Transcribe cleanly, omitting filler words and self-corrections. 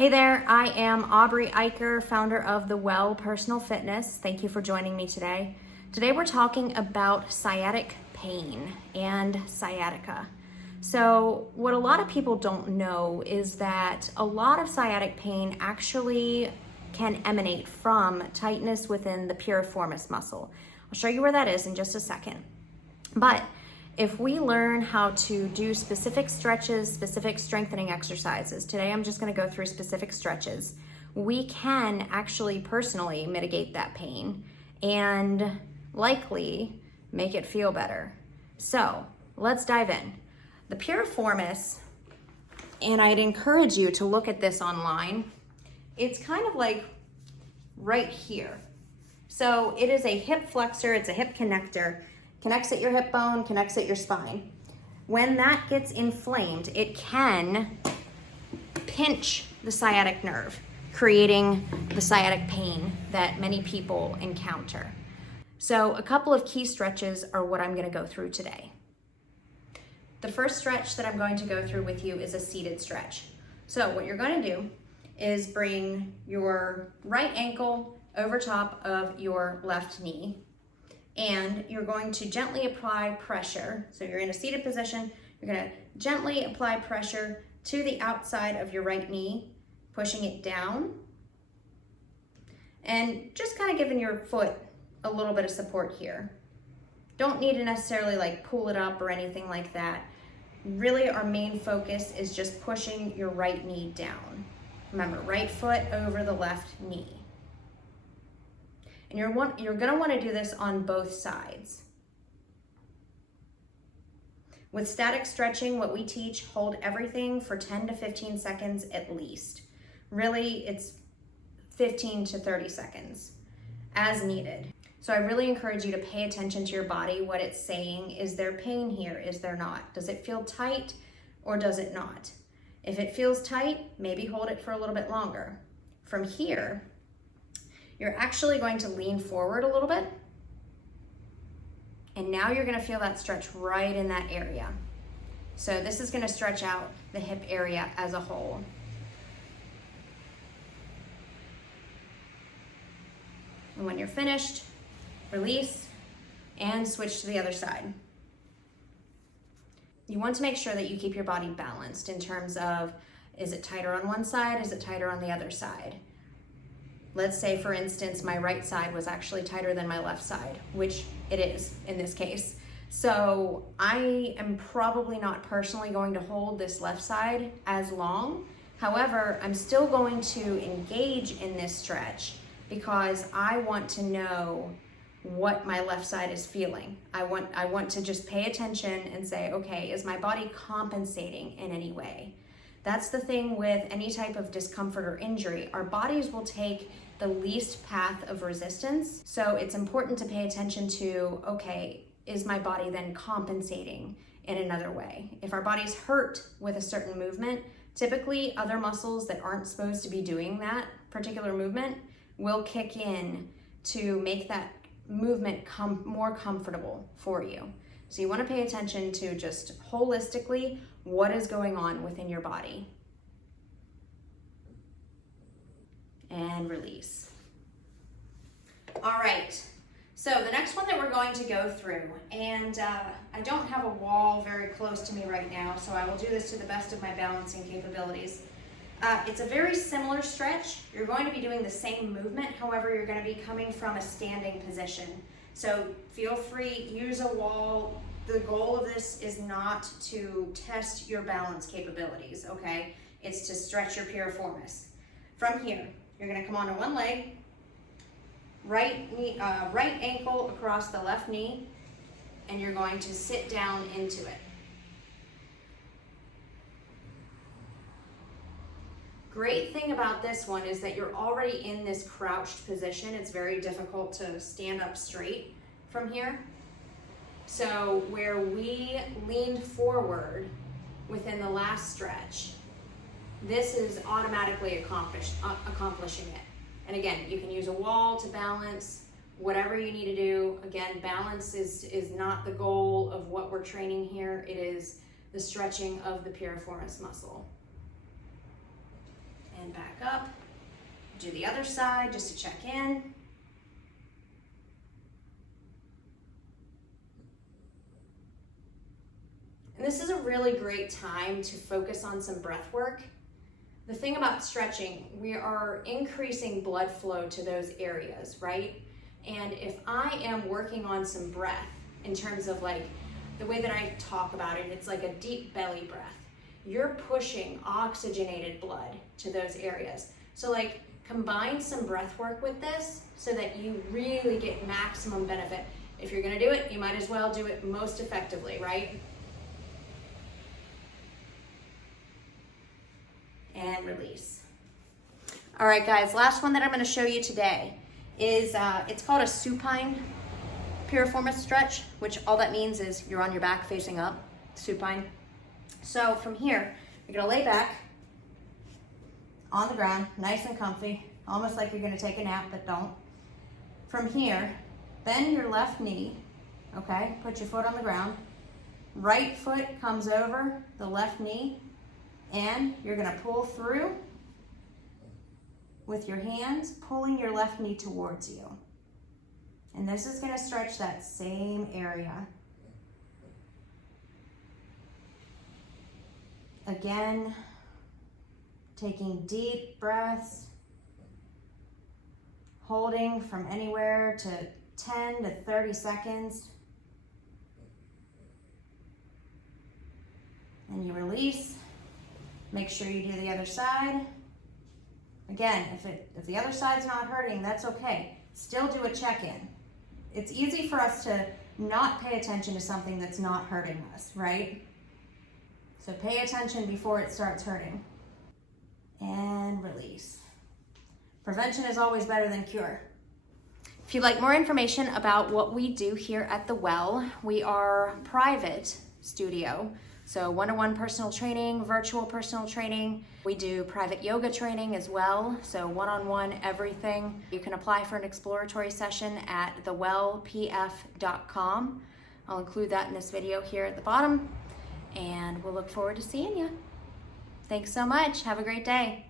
Hey there, I am Aubrey Eicher, founder of The Well Personal Fitness. Thank you for joining me today. Today we're talking about sciatic pain and sciatica. So what a lot of people don't know is that a lot of sciatic pain actually can emanate from tightness within the piriformis muscle. I'll show you where that is in just a second. But if we learn how to do specific stretches, specific strengthening exercises, today I'm just going to go through specific stretches, we can actually personally mitigate that pain and likely make it feel better. So let's dive in. The piriformis, and I'd encourage you to look at this online, it's kind of like right here. So it is a hip flexor, it's a hip connector. Connects at your hip bone, connects at your spine. When that gets inflamed, it can pinch the sciatic nerve, creating the sciatic pain that many people encounter. So a couple of key stretches are what I'm going to go through today. The first stretch that I'm going to go through with you is a seated stretch. So what you're going to do is bring your right ankle over top of your left knee, and you're going to gently apply pressure. So you're in a seated position, you're going to gently apply pressure to the outside of your right knee, pushing it down, and just kind of giving your foot a little bit of support here. Don't need to necessarily like pull it up or anything like that. Really, our main focus is just pushing your right knee down. Remember, right foot over the left knee. And you're going to want to do this on both sides. With static stretching, what we teach, hold everything for 10 to 15 seconds at least. Really, it's 15 to 30 seconds as needed. So I really encourage you to pay attention to your body, what it's saying. Is there pain here? Is there not? Does it feel tight or does it not? If it feels tight, maybe hold it for a little bit longer. From here, you're actually going to lean forward a little bit. And now you're going to feel that stretch right in that area. So this is going to stretch out the hip area as a whole. And when you're finished, release and switch to the other side. You want to make sure that you keep your body balanced in terms of, is it tighter on one side? Is it tighter on the other side? Let's say, for instance, my right side was actually tighter than my left side, which it is in this case. So I am probably not personally going to hold this left side as long. However, I'm still going to engage in this stretch because I want to know what my left side is feeling. I want to just pay attention and say, okay, is my body compensating in any way? That's the thing with any type of discomfort or injury. Our bodies will take the least path of resistance. So it's important to pay attention to, okay, is my body then compensating in another way? If our body's hurt with a certain movement, typically other muscles that aren't supposed to be doing that particular movement will kick in to make that movement more comfortable for you. So you want to pay attention to just holistically what is going on within your body. And release. All right, so the next one that we're going to go through, and I don't have a wall very close to me right now, so I will do this to the best of my balancing capabilities. It's a very similar stretch. You're going to be doing the same movement, however, you're going to be coming from a standing position. So feel free, use a wall. The goal of this is not to test your balance capabilities, okay? It's to stretch your piriformis. From here, you're going to come onto one leg, right ankle across the left knee, and you're going to sit down into it. Great thing about this one is that you're already in this crouched position. It's very difficult to stand up straight from here. So where we leaned forward within the last stretch, this is automatically accomplishing it. And again, you can use a wall to balance, whatever you need to do. Again, balance is not the goal of what we're training here. It is the stretching of the piriformis muscle. And and back up. Do the other side just to check in. And this is a really great time to focus on some breath work. The thing about stretching, we are increasing blood flow to those areas, right? And if I am working on some breath, in terms of like the way that I talk about it, it's like a deep belly breath. You're pushing oxygenated blood to those areas. So like combine some breath work with this so that you really get maximum benefit. If you're gonna do it, you might as well do it most effectively, right? And release. All right, guys, last one that I'm gonna show you today is, it's called a supine piriformis stretch, which all that means is you're on your back facing up, supine. So from here, you're gonna lay back on the ground, nice and comfy, almost like you're gonna take a nap, but don't. From here, bend your left knee, okay? Put your foot on the ground. Right foot comes over the left knee, and you're gonna pull through with your hands, pulling your left knee towards you. And this is gonna stretch that same area. Again, taking deep breaths, holding from anywhere to 10 to 30 seconds. And you release. Make sure you do the other side. Again, if the other side's not hurting, that's okay. Still do a check-in. It's easy for us to not pay attention to something that's not hurting us, right? So pay attention before it starts hurting. And release. Prevention is always better than cure. If you'd like more information about what we do here at The Well, we are a private studio. So one-on-one personal training, virtual personal training. We do private yoga training as well. So one-on-one everything. You can apply for an exploratory session at thewellpf.com. I'll include that in this video here at the bottom. And we'll look forward to seeing you. Thanks so much. Have a great day.